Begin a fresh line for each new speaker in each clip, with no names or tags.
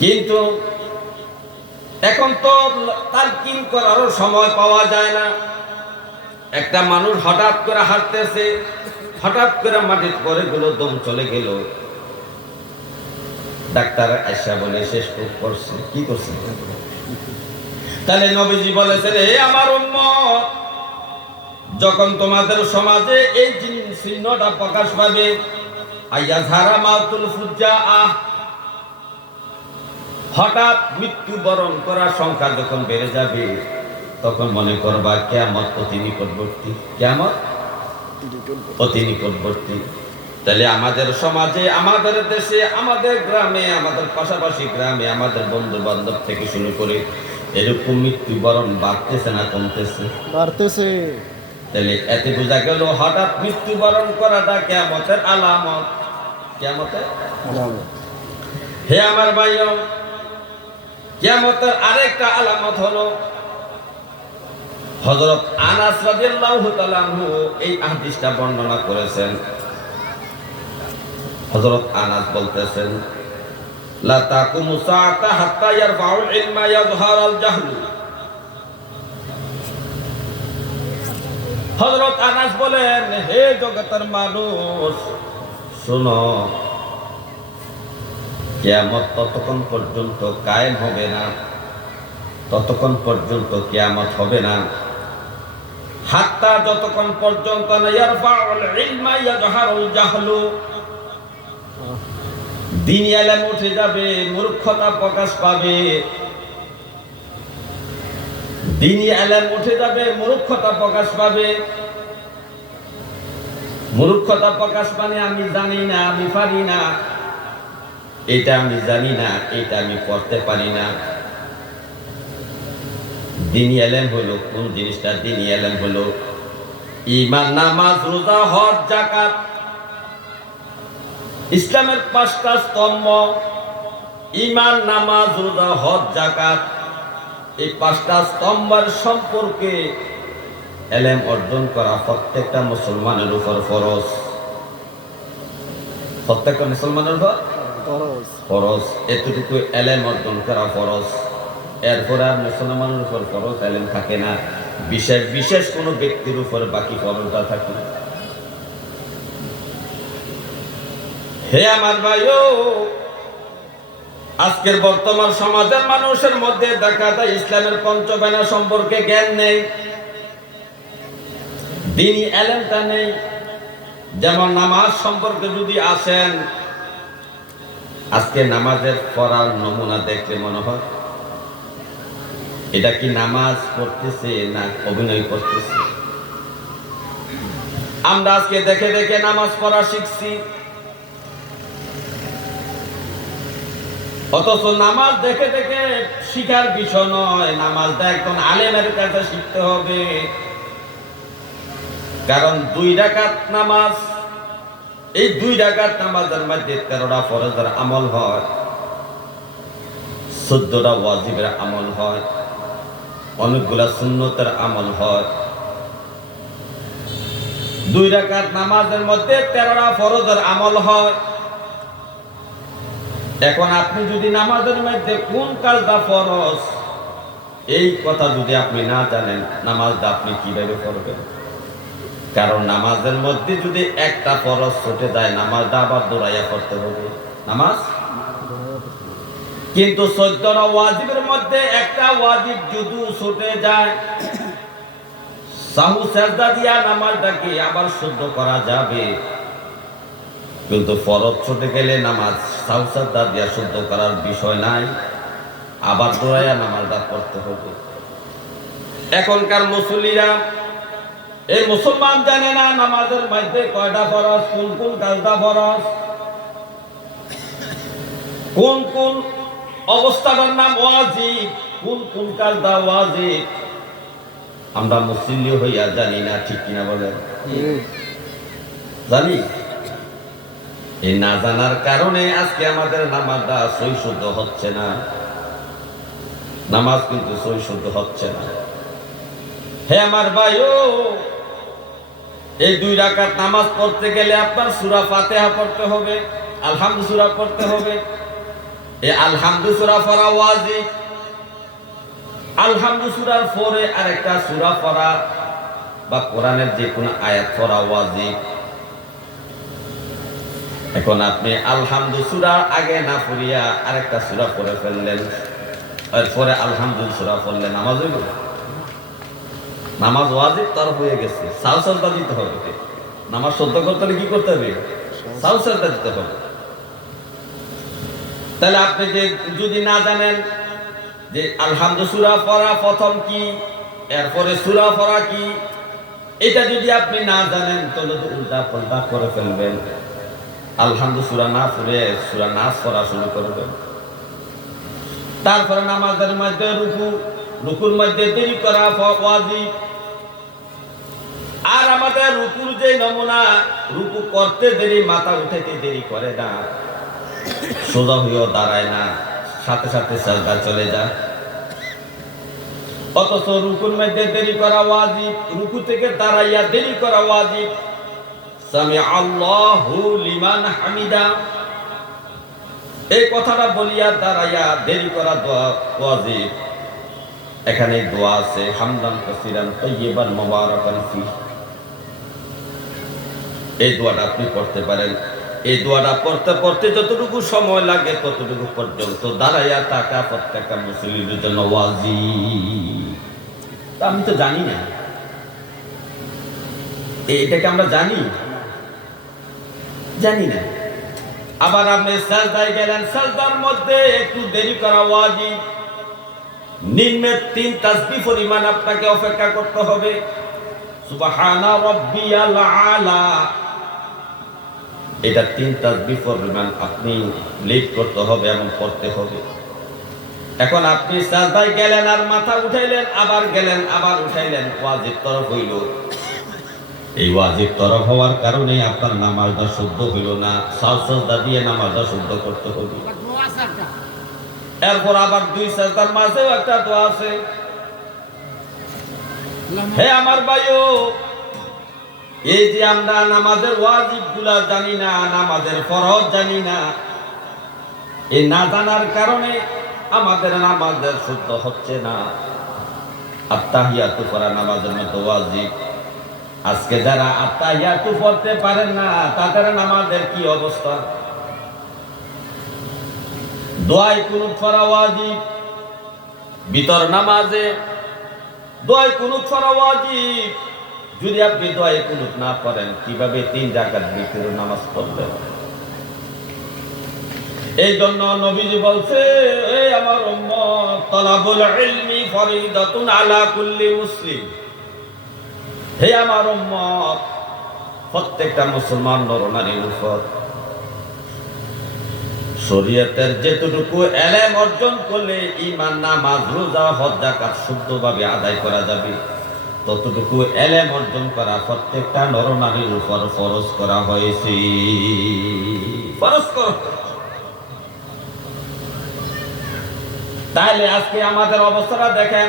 কিন্তু এখন তো তার কিন করারও সময় পাওয়া যায় না। একটা মানুষ হঠাৎ করে হাঁটতেছে, হঠাৎ করে মাটির পরে গুলো দম চলে গেল। ডাক্তার আশা বলে, শেষ করছে, কি করছে? তাহলে নবীজি বলেছেন, হে আমার উম্মত, যখন তোমাদের সমাজে এই চিহ্নটা প্রকাশ পাবে, আইয়া ঝারা মাতুল ফুজ্জা আহ হঠাৎ মৃত্যুবরণ করার সংখ্যা যখন বেড়ে যাবে তখন মনে করবা কেমত অতি নিকটবর্তী। কেমত অতি নিকটবর্তী। তাহলে আমাদের সমাজে আমাদের দেশে আমাদের গ্রামে আমাদের পাশাপাশি গ্রামে আমাদের বন্ধু বান্ধব থেকে শুরু করে এরকম মৃত্যুবরণ বাড়তেছে না কমতেছে?
বাড়তেছে।
তাহলে এতে বোঝা গেল হঠাৎ মৃত্যুবরণ করাটা কেমতের আলামত। কেমতের হে আমার ভাইও কিয়ামতের আরেকটা আলামত হলো হযরত আনাস রাদিয়াল্লাহু তাআলা এই হাদিসটা বর্ণনা করেছেন। হযরত আনাস বলতেছেন, লা তাকুমু সাআতা হাত্তা ইয়ারফাউল ইলমা ইয়াযহারাল জাহলু। হযরত আনাস বলেন, হে জগতের মানুষ, শোনো কেয়ামত ততক্ষণ পর্যন্ত কায়েম হবে না। ততক্ষণ পর্যন্ত কেয়ামত হবে না। হাত্তা যতক্ষণ পর্যন্ত দিন এলেম উঠে যাবে, মূর্খতা প্রকাশ পাবে। দিন এলেম উঠে যাবে, মূর্খতা প্রকাশ পাবে। মূর্খতা প্রকাশ মানে আমি জানি না, আমি পারি না। এটা আমি জানি না, এটা আমি করতে পারি না। দিনী এলেম হলো, কোন জিনিসটা দিন এলেম হলো? ইমান নামাজ, রোজা, হজ জাকাত ইসলামের পাঁচটা স্তম্ভ ইমান নামাজ, রোজা, হজ জাকাত এই পাঁচটা স্তম্ভের সম্পর্কে এলেম অর্জন করা প্রত্যেকটা মুসলমানের উপর ফরজ। প্রত্যেকটা মুসলমানের উপর? ফরজ। এতটুকু এলেম অর্জন করা ফরজ। আর মুসলমানের উপর ফরজ এলেম থাকে না। বিশেষ বিশেষ কোনো ব্যক্তির উপর বাকি ফরজটা থাকে না। হে আমার ভাইও, আজকের বর্তমান সমাজের মানুষের মধ্যে দেখা যায় ইসলামের পঞ্চবেনা সম্পর্কে জ্ঞান নেই। দিনই এলেমটা নেই। যেমন নামাজ সম্পর্কে যদি আসেন আজকে নামাজের পড়ার নমুনা দেখলে মনে হয় এটা কি নামাজ পড়তেছে না অভিনয় করতেছে? আমরা আজকে দেখে দেখে নামাজ পড়া শিখছি। অথচ নামাজ দেখে দেখে শিখার বিষয় নয় নামাজটা একজন আলেমের কাছে শিখতে হবে। কারণ দুই রাকাত নামাজ এই দুই রাকাত নামাজের মধ্যে তেরোটা ফরজের আমল হয়, চোদ্দটা ওয়াজিবের আমল হয়, অনেকগুলা সুন্নতের আমল হয়। দুই রাকাত নামাজের মধ্যে তেরোটা ফরজের আমল হয়। এখন আপনি যদি নামাজের মধ্যে কোন কাজটা ফরজ, এই কথা যদি আপনি না জানেন, নামাজটা আপনি কীভাবে পড়বেন? কারণ নামাজের মধ্যে যদি একটা ফরজ ছুটে যায় নামাজটা আবার দৌড়াইয়া করতে হবে। নামাজ? কিন্তু চোদ্দটা ওয়াজিবের মধ্যে একটা ওয়াজিব যদি ছুটে যায়, সাহু, সেজদা দিয়া নামাজটাকে আবার শুদ্ধ করা যাবে। কিন্তু ফরজ ছুটে গেলে নামাজ সাহু, সেজদা দিয়া শুদ্ধ করার বিষয় নাই। আবার দৌড়াইয়া নামাজটা করতে হবে। এখনকার মুসল্লিরা এই মুসলমান জানে না নামাজের মধ্যে কয়টা ফরজ, কোন কোন কাজটা ফরজ? কোন কোন অবস্থাটার নাম ওয়াজিব, কোন কোন কাজটা ওয়াজিব? আমরা মুসলিম হইয়া জানি না, ঠিক কিনা বলেন? জানি? এই না জানার কারণে আজকে আমাদের নামাজটা সই শুদ্ধ হচ্ছে না। নামাজ কিন্তু সই শুদ্ধ হচ্ছে না। হে আমার ভাইও এই দুই রাকাত নামাজ পড়তে গেলে আপনার সুরা ফাতেহা পড়তে হবে, আলহামদু সুরা পড়তে হবে। এই আলহামদু সুরা পড়া ওয়াজিব। আলহামদু সুরার পরে আরেকটা সুরা পড়া বা কোরআনের যে কোনো আয়াত পড়া ওয়াজিব। এখন আপনি আলহামদু সুরার আগে না পড়িয়া আরেকটা সুরা পড়ে ফেললেন, এরপরে আলহামদু সুরা পড়লেন নামাজ হইব? নামাজ ওয়াজিব তার হয়ে গেছে। সাজদা দিতে হবে নামাজ সদ্য করতে হলে কি করতে হবে? সাজদা দিতে হবে। তাহলে আপনি যে যদি না জানেন যে আলহামদু সুরা পড়া প্রথম কি, এরপরে সুরা পড়া কি, এটা যদি আপনি না জানেন, তাহলে তো উল্টা পাল্টা করে ফেলবেন। আলহামদু সুরা না পড়ে, সুরা নাচ পড়া শুরু করবেন। তারপরে নামাজের মধ্যে রুকু, রুকুর মধ্যে দেরি করা ওয়াজিব। আর আমাদের রুকুর যে নমুনা, রুকু করতে দেরি, মাথা উঠাইতে দেরি করে না। সোজা হইও দাঁড়ায় না, সাথে সাথে সাজদা চলে যায় অথচ রুকুর মধ্যে দেরি করা ওয়াজিব, রুকু থেকে দাঁড়াইয়া দেরি করা ওয়াজিব। সামি আল্লাহু লিমান হামিদা। এই কথাটা বলিয়া দাঁড়াইয়া দেরি করা দোয়া ওয়াজিব। এখানে দোয়া আছে, হামদান কাসিরান তাইয়িবান মুবারাকান ফি এই দোয়াটা আপনি করতে পারেন। এই দোয়াটা পড়তে পড়তে যতটুকু সময় লাগে ততটুকু পর্যন্ত দাঁড়াইয়া টাকা প্রত্যেকটা মুসলিমের জন্য আমি তো জানি না। এটাকে আমরা জানি? জানি না। আবার আপনি সাজদায় গেলেন, সাজদার মধ্যে একটু দেরি করা ওয়াজি নিম্নে তিন তাসবিহ পরিমাণ আপনাকে অপেক্ষা করতে হবে। সুবহানা রাব্বিয়াল আলা। এটা তিন তাসবিহ পরিমাণ আপনি লিড করতে হবে এবং পড়তে হবে। এখন আপনি সাজদায় গেলেন আর মাথা উঠাইলেন, আবার গেলেন, আবার উঠাইলেন, ওয়াজিব তরফ হইল। এই ওয়াজিব তরফ হওয়ার কারণে আপনার নামাজটা শুদ্ধ হইল না, সাজ সাজদা দিয়ে নামাজটা শুদ্ধ করতে হবে। এরপর আবার দুই সাজদার মাঝেও একটা দোয়া আছে। হে আমার ভাইও এই যে আমরা নামাজের ওয়াজিবগুলা জানি না, নামাজের ফরজ জানি না, এই না জানার কারণে আমাদের নামাজের শুদ্ধ হচ্ছে না। আত্মাহিয়াতু করা নামাজের মতো ওয়াজিব। আজকে যারা আত্মাহিয়াতু পড়তে পারেন না, তাদের নামাজের কি অবস্থা? দোয়াই কুনুত করা ওয়াজিব। বিতর নামাজে দোয়াই কুনুত করা ওয়াজিব। যদি আপনি দোয়াই কুনুত না করেন, কীভাবে তিন জায়গার ভিতরে নামাজ পড়বেন? এই জন্য নবীজি বলছে এই আমার উম্মত, তলাবুল ইলমি ফরিদাতুন আলা কুল্লি মুসলিম। হে আমার উম্মত, প্রত্যেকটা মুসলমান নরনারীর উপর শরীয়তের যেটুকু এলেম অর্জন করলে ইমান নামাজ, রোজা, হজ জাকাত শুদ্ধভাবে আদায় করা যাবে। ততটুকু এলেম অর্জন করা প্রত্যেকটা নরনারীর উপর ফরজ করা হয়েছে। ফরজ তাহলে আজকে আমাদের অবস্থাটা দেখেন,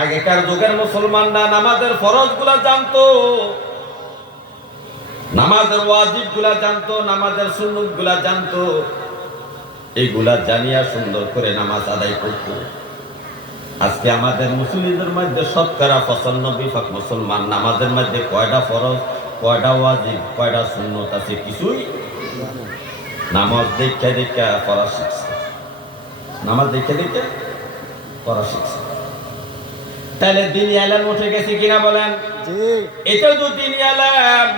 আগেকার যুগের মুসলমানরা নামাজের ফরজগুলা জানতো, নামাজের ওয়াজিবগুলা জানতো, নামাজের সুন্নতগুলা জানতো এইগুলা জানিয়া সুন্দর করে নামাজ আদায় করতো। আজকে আমাদের মুসলিমদের মধ্যে শতকরা পঁচানব্বই ভাগ মুসলমান নামাজের মধ্যে কয়টা ফরজ কয়টা ওয়াজিব কয়টা সুন্নত আছে কিছুই নামাজ দেখে দেখে পড়া শিখছে। নামাজ দেখে দেখে পড়া শিখছে। তাহলে দিন এলাম উঠে গেছে কিনা বলেন?
জি।
এটাও তো দিন এলাম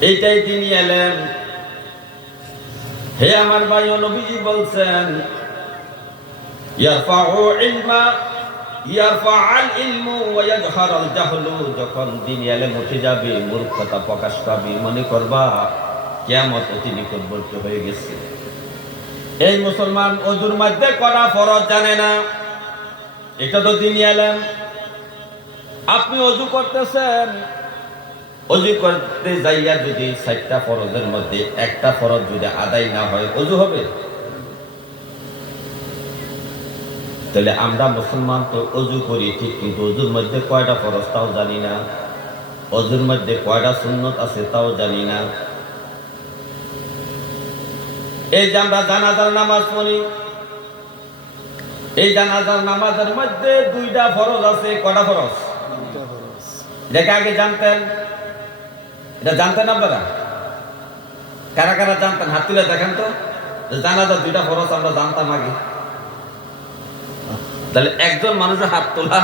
এইটাই দিন এলেন হে আমার ভাই ও নবীজি বলছেন ইয়ারফাউ ইলমা ইয়ারফা আল ইলমু ওয়া ইয়াজহার আল জাহলু যখন দিন এলেম উঠে যাবে, মূর্খতা প্রকাশ পাবে। মনে করবা, কিয়ামত অতি নিকটবর্তী হয়ে গেছে। এই মুসলমান অজুর মধ্যে করা ফরজ জানে না। এটা তো দিন এলেম আপনি অজু করতেছেন। অজু করতে যাইয়া যদি চারটা ফরজের মধ্যে একটা ফরজ যদি আদায় না হয়, অজু হবে? তাহলে আমরা মুসলমান তো অজু করি ঠিক কিন্তু অজুর মধ্যে কয়টা ফরজ তাও জানি না। অজুর মধ্যে কয়টা সুন্নত আছে তাও জানি না। এই যে আমরা জানাজার নামাজ পড়ি এই জানাজার নামাজের মধ্যে দুইটা ফরজ আছে কটা ফরজ। দেখে আগে জানতেন। এটা জানতেন আপনারা? কারা কারা জানতেন? হাত তুলে দেখেন তো। জানাজার দুইটা ফরজ আমরা জানতাম আগে। তাহলে একজন মানুষের হাত তোলা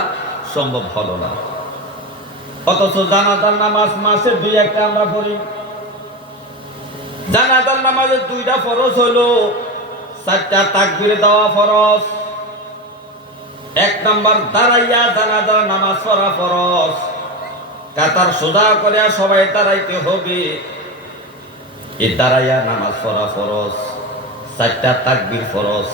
সম্ভব হলো না। অথচ জানাজার নামাজ মাসে দুই একটা আমরা পড়ি। জানাজার নামাজের দুইটা ফরজ হলো, চারটা তাকবিরে দেওয়া ফরজ, এক নাম্বার দাঁড়াইয়া জানাজার নামাজ পড়া ফরজ, কাতার সোজা করে সবাই দাঁড়াইতে হবে। এই দাঁড়াইয়া নামাজ পড়া ফরজ, চারটা তাকবির ফরজ।